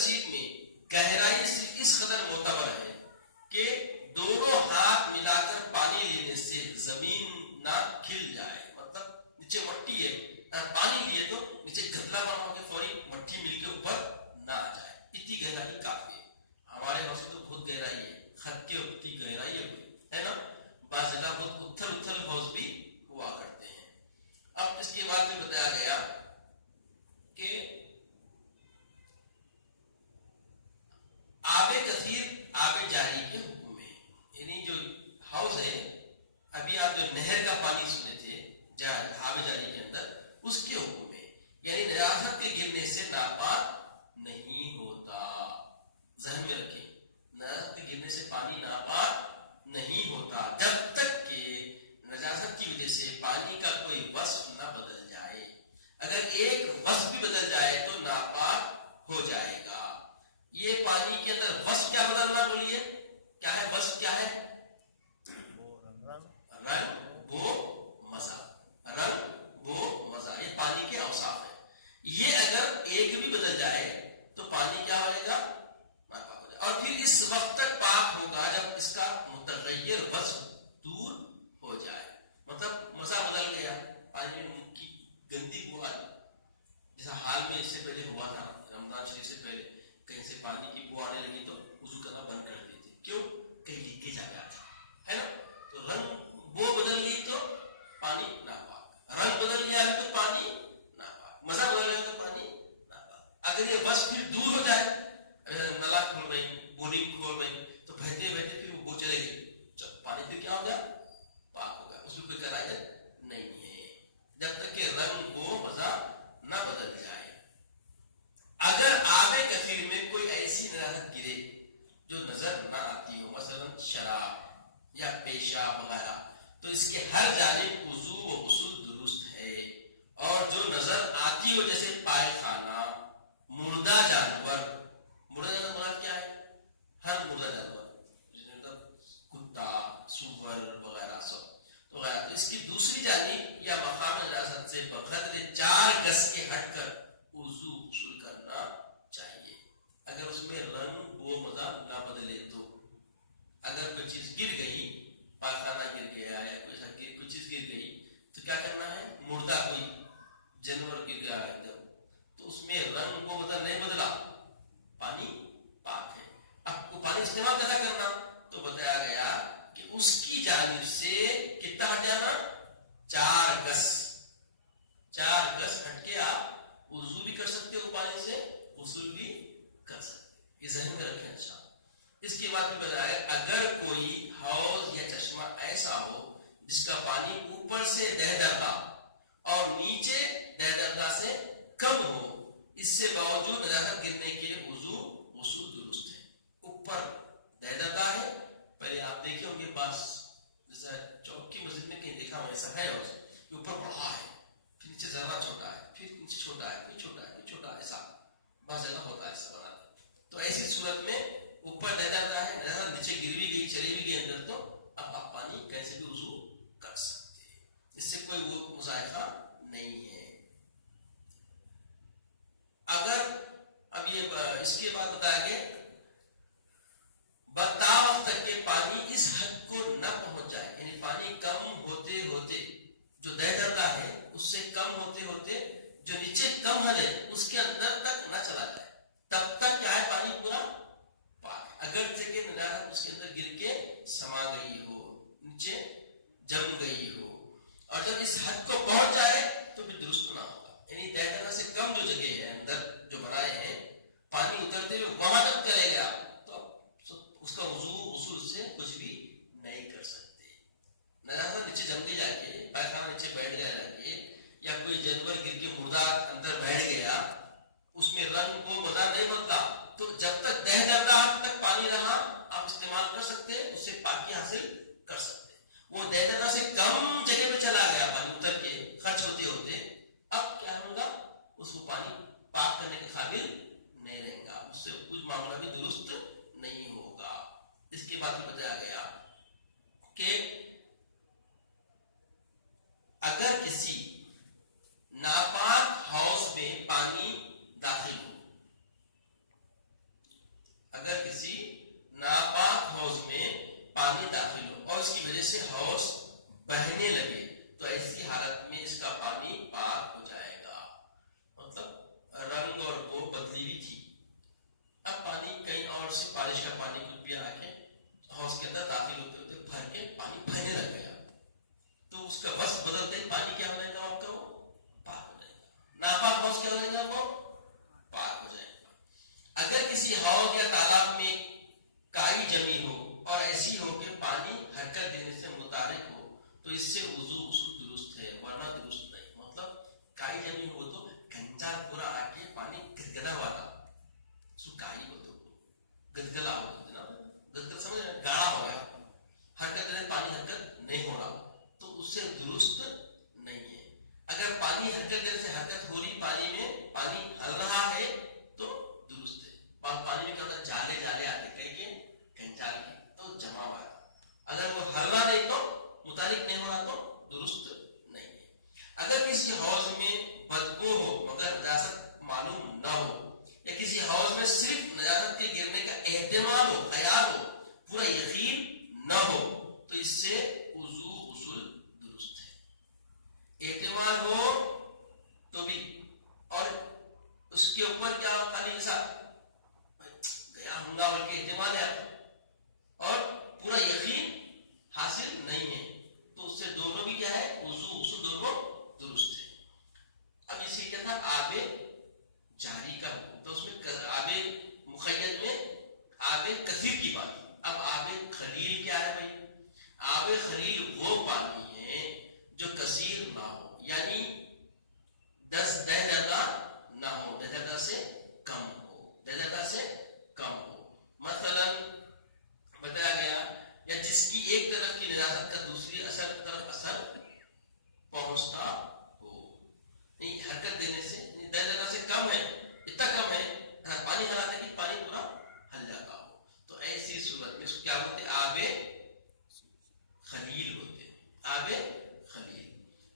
کثیر میں گہرائی صرف اس قدر معتبر ہے کہ دونوں ہاتھ ملا کر پانی لینے سے زمین نہ کھل جائے. مطلب نیچے مٹی ہے, پانی لیے تو نیچے گدلا بنا ہو کے فوری مٹی مل کے اوپر نہ آ جائے, اتنی گہرائی کافی ہے. ہمارے حوض تو بہت گہرائی ہے, خط کے اتنی گہرائی ہے نا. بعض جگہ بہت اتھل اتھل حوض بھی ہوا کرتے ہیں. اب اس کے بعد میں بتایا گیا کہ آب کثیر آب جاری کے حکم میں, یعنی جو حوض ہے, ابھی آپ جو نہر کا پانی سنے تھے آب جاری کے اندر, اس کے حکم میں, یعنی نجاست کے گرنے سے ناپاک نہیں ہوتا. ذہن میں رکھیں, نجاست کے گرنے سے پانی ناپاک نہیں ہوتا جب تک کہ نجاست کی وجہ سے پانی کا کوئی وصف نہ بدل جائے. اگر ایک وصف بھی بدل جائے تو ناپاک ہو جائے گا. یہ پانی کے اندر وصف کیا بدلنا, بولیے کیا ہے وصف, کیا ہے؟ رنگ بو مزہ, رنگ بو مزہ, یہ پانی کے اوصاف ہے. یہ اگر ایک بھی بدل جائے تو پانی کیا ہو جائے گا, ناپاک ہو جائے. اور پھر اس وقت تک پاک ہوگا جب اس کا متغیر وصف دور ہو جائے. مطلب مزہ بدل گیا, پانی میں کی گندی بو آئی, جیسا حال میں اس سے پہلے ہوا تھا رمضان شریف سے پہلے, کہیں سے پانی کی بو آنے لگی تو وضو کرنا بند کر دیتے. کیوں؟ کہیں لیکیج آ گیا تھا, ہے نا. تو رنگ بو بدل گئی تو پانی ناپاک, رنگ بدل گیا تو پانی ناپاک, مزہ بدل گیا تو پانی ناپاک. اگر یہ وصف پھر دور ہو جائے, نلا کھول رہی, بورنگ کھول رہی, تو بہتے بہتے پھر وہ چلے گئی, پانی پھر کیا ہو گیا, پاک ہو گیا. اس میں کوئی کرائیت نہیں ہے جب تک کہ رنگ بو مزہ نہ بدل جائے. اگر آب کثیر میں کوئی ایسی نجاست گرے جو نظر نہ آتی ہو, مثلا شراب یا پیشاب وغیرہ, تو اس کے ہر جانب وضو و غسل درست ہے. اور جو نظر آتی ہو جیسے پائخانہ, مردہ جانور, مردہ جانور مراد کیا ہے, ہر مردہ جانور, مطلب کتا, سور وغیرہ سب وغیرہ, تو اس کی دوسری جانب یا مقام نجاست سے بقدر 4 گز کے ہٹ کر وضو غسل کرنا چاہیے. اگر اس میں رنگ بو مزہ نہ بدلے تو, اگر کوئی چیز گر گئی, پاخانہ گر گیا یا کوئی چیز گر گئی, تو کیا کرنا ہے, مردہ کوئی جانور گر گیا ہے تو اس میں رنگ بو مزہ نہیں بدلا, پانی پاک ہے. اب کو پانی استعمال کیسا کرنا, تو بتایا گیا کہ اس کی جانب سے کتنا ہٹ جانا, 4 گز, 4 گز ہٹ کے آپ وضو بھی کر سکتے ہو پانی سے, غسل بھی کر سکتے. یہ ذہن میں رکھیں. اچھا, اس کے بعد بھی بتایا اگر کوئی حوض یا چشمہ ایسا ہو جس کا پانی اوپر سے دہ دردا اور نیچے دہ دردا سے کم ہو, اس سے باوجود نجاست گرنے کے وضو غسل درست ہے. اوپر دہ دردا ہے, پہلے آپ دیکھے ہوں گے پاس جیسا چوک کی مسجد میں کہیں دیکھا ہوں ایسا ہے, کہ اوپر بڑا ہے, پھر نیچے ذرا چھوٹا ہے, پھر نیچے چھوٹا ہے, پھر چھوٹا ہے, پھر چھوٹا, ایسا بہت زیادہ ہوتا ہے ایسا بنا. تو ایسی صورت میں اوپر دہ دردا ہے, نجاست نیچے گر بھی گئی, چلی بھی گئی اندر, تو اب آپ پانی کیسے بھی وضو کر سکتے ہیں, اس سے کوئی وہ مذائقہ نہیں ہے. اگر اب یہ اس کے بعد بتایا کہ بتا وقت تک کہ پانی اس حد کو نہ پہنچ جائے, یعنی پانی کم ہوتے ہوتے, جو دہ دردا ہے اس سے کم ہوتے ہوتے جو نیچے کم حد ہے اس کے اندر تک نہ چلا جائے, تب تک کیا ہے پانی پورا پاک. اگر کہ نجاست اس کے اندر گر کے سما گئی ہو, نیچے جم گئی ہو, اور جب اس حد کو پہنچ جائے تو پھر درست نہ ہوگا. یعنی دہ دردا سے کم جو جگہ ہے اندر جو بنائے ہیں, پانی اترتے ہوئے وہاں تک چلے گیا, تو اس کا وضو غسل سے کچھ بھی نہیں کر سکتے. نجاست نیچے جم کے جا کے, پائخانہ نیچے بیٹھ گیا جا کے, یا کوئی جانور گر کے مردہ اندر بیٹھ گیا, اس میں رنگ کو مزہ نہیں بدلا, تو جب تک دہ دردا تک پانی رہا آپ استعمال کر سکتے, اس سے پاکی حاصل کر سکتے. وہ دہ دردا سے کم جگہ پہ چلا گیا پانی اتر کے خرچ ہوتے ہوتے, اب کیا ہوگا, اس کو پانی پاک کرنے کے قابل نہیں رہے گا, اس سے کچھ معاملہ بھی درست نہیں ہوگا. اس کے بعد بتایا گیا کہ اگر کسی ناپاک حوض میں پانی داخل ہو, کسی حوض یا تالاب میں کائی جمی ہو اور ایسی ہو کہ پانی حرکت دینے سے متحرک ہو تو اس سے وضو غسل درست ہے ورنہ درست نہیں. مطلب کائی جمی ہو تو گنجا پورا آ کے پانی گدگدا ہوا تھا, سو کائی ہو تو گدگلا ہو جناب, گدگل سمجھ رہے, گاڑا ہو گیا, حرکت دینے پانی حرکت نہیں ہو رہا تو اس سے درست نہیں ہے. اگر پانی حرکت دینے سے حرکت ہو رہی پانی میں, پانی ہل رہا ہے تو درست ہے. پانی میں کیا ہوتا ہے, جالے جالے آتے کہیں کے گنجال کی تو جمع ہوا ہے. اگر وہ ہل رہا نہیں تو متحرک نہیں ہو رہا تو درست نہیں ہے. اگر کسی حوض میں بدبو ہو مگر نجاست معلوم نہ ہو یا کسی حوض میں صرف نجاست کے گرنے کا احتمال ہو, خیال ہو, پورا یقین نہ ہو تو اس سے وضو غسل درست ہے. احتمال ہو تو بھی, اور اس کے اوپر کیا خالی کے ساتھ گیا ہوں گا بلکہ احتمال ہے اور پورا یقین حاصل نہیں ہے تو اس سے دونوں بھی کیا ہے, وضو غسل دونوں درست ہے. اب اسی کیا تھا, آب جاری کا حکم, تو اس میں آب مقید میں آب کثیر کی بات. اب آب خلیل کیا ہے بھائی؟ آب خلیل وہ پانی ہے جو کثیر نہ ہو, یعنی 10 درجہ نہ ہو, 10 درجہ سے کم ہو, 10 درجہ سے کم ہو. مثلا بتایا گیا یا جس کی ایک طرف کی نجاست کا دوسری طرف اثر پہنچتا ہو, نہیں حرکت دینے سے 10 درجہ سے کم ہے, اتنا کم ہے پانی ہلاتے کہ پانی پورا ہل جاتا ہو, تو ایسی صورت میں کیا بولتے, آب خلیل ہوتے ہیں, آب خلیل.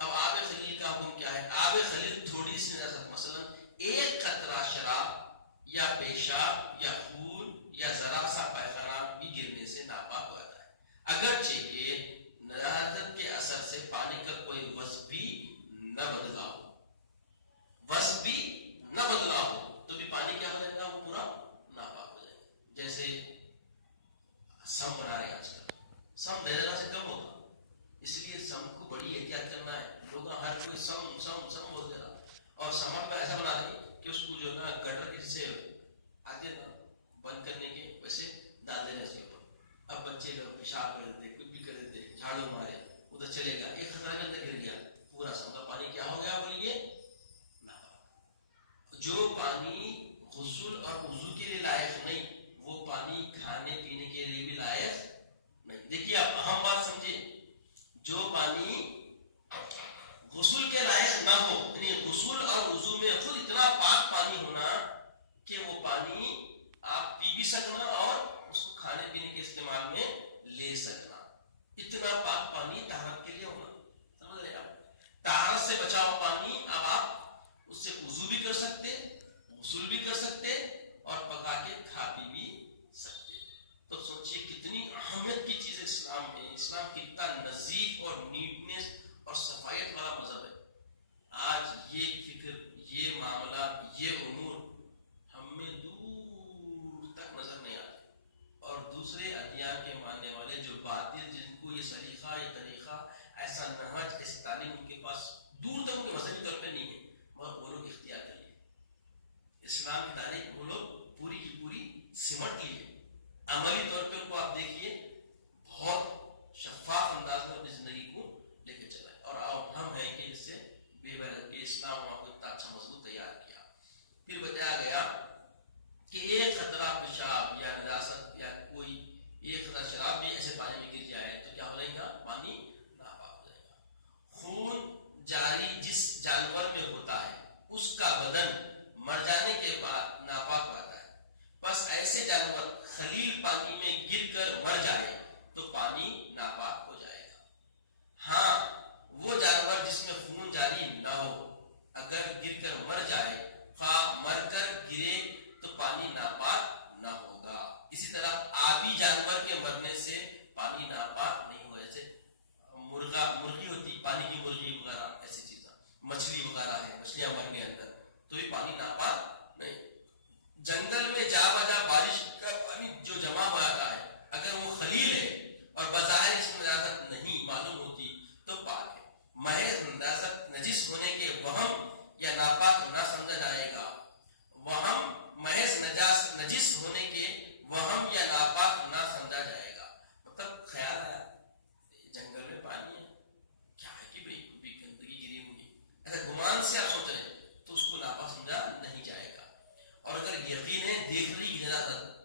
اب آب خلیل کا حکم کیا ہے؟ آب خلیل تھوڑی سی نجاست, مثلا ایک قطرہ شراب یا پیشاب یا خون یا ذرا سا پیخانہ بھی گرنے سے ناپاک ہو جاتا ہے, اگرچہ کہ نجاست کے اثر سے پانی کا کوئی وصف بھی نہ بدلا ہو, وصف بھی نہ بدلا ہو تو بھی پانی کیا ہو جائے گا, پورا ناپاک ہو جائے گا. جیسے سم بنا رہے ہیں آج کل, سم 10 درجہ سے کم ہوگا, اس لیے سم کو بڑی احتیاط کرنا ہے. لوگ ہر کوئی سم سم سم بول دے رہا, اور سمر میں ایسا بنا دیں کہ اس کو جو ہے نا گٹر کے سے آتے نا بند کرنے کے ویسے ڈال دینا اس کے اوپر. اب بچے لوگ پیشاب کر دیتے, کچھ بھی کر دیتے, جھاڑو مارے ادھر چلے گا, ایک خطرہ کے اندر گر گیا, پورا سم کا پانی کیا ہو گیا بولیے, ناپاک. جو پانی غسل اور وضو کے لیے لائق نہیں وہ پانی کھانے پینے کے لیے بھی لائق نہیں. دیکھیے آپ اہم بات سمجھے, جو پانی غسل کے لائق نہ ہو, یعنی غسل اور وضو میں خود اتنا پاک پانی ہونا کہ وہ پانی آپ پی بھی سکنا اور اس کو کھانے پینے کے استعمال میں لے سکنا, اتنا پاک پانی طہارت کے لیے ہونا. سمجھ رہے آپ, طہارت سے بچا ہوا پانی اب آپ اس سے وضو بھی کر سکتے, غسل بھی کر سکتے اور پکا کے کھا پی بھی سکتے. تو سوچئے کتنی اہمیت کی چیز ہے اسلام میں. اسلام کتنا نظیف اور نیٹنس اور صفائیت والا مذہب ہے. آج یہ فکر, یہ معاملہ, یہ امور ہمیں دور تک نظر نہیں آتے, اور دوسرے ادیان کے ماننے والے جو باطل, جن کو یہ سلیقہ, یہ طریقہ, ایسا نہج, ایسی تعلیم ان کے پاس دور تک ان کے مذہبی طور پہ نہیں ہے, مگر وہ لوگ اختیار کر لیے. اسلام کی تعلیم وہ لوگ پوری کی پوری سمٹ لیے. عملی طور پہ ان کو آپ دیکھیے بہت شفاف انداز میں اپنی زندگی کو لے کے چلائے, اور ہم ہیں کہ اس سے بے بہر کے اسلام کو اتنا اچھا مضبوط تیار کیا. پھر بتایا گیا کہ ایک خطرہ پیشاب یا نجاست یا کوئی ایک خطرہ شراب بھی ایسے پانی میں گر جائے تو کیا ہو جائے گا, پانی ناپاک ہو جائے گا. خون جاری جس جانور میں ہوتا ہے اس کا بدن مر جانے کے بعد ناپاک ہو جاتا ہے, بس ایسے جانور خلیل پانی میں گر کر مر جائے تو پانی ناپاک ہو جائے گا. ہاں وہ جانور جس میں خون جاری نہ ہو اگر گر کر مر جائے, خواہ مر کر گرے تو پانی ناپاک نہ ہوگا. اسی طرح آبی جانور کے مرنے سے پانی ناپاک نہیں ہو, جیسے مرغی ہوتی, پانی کی مرغی وغیرہ, ایسی چیزیں, مچھلی وغیرہ ہے, مچھلیاں مرنے اندر تو یہ پانی ناپاک نہیں. جنگل میں جا بجا بارش کا پانی جو جمع ہو جاتا ہے اگر وہ خلیل یقین ہے دیکھ لی نزاکت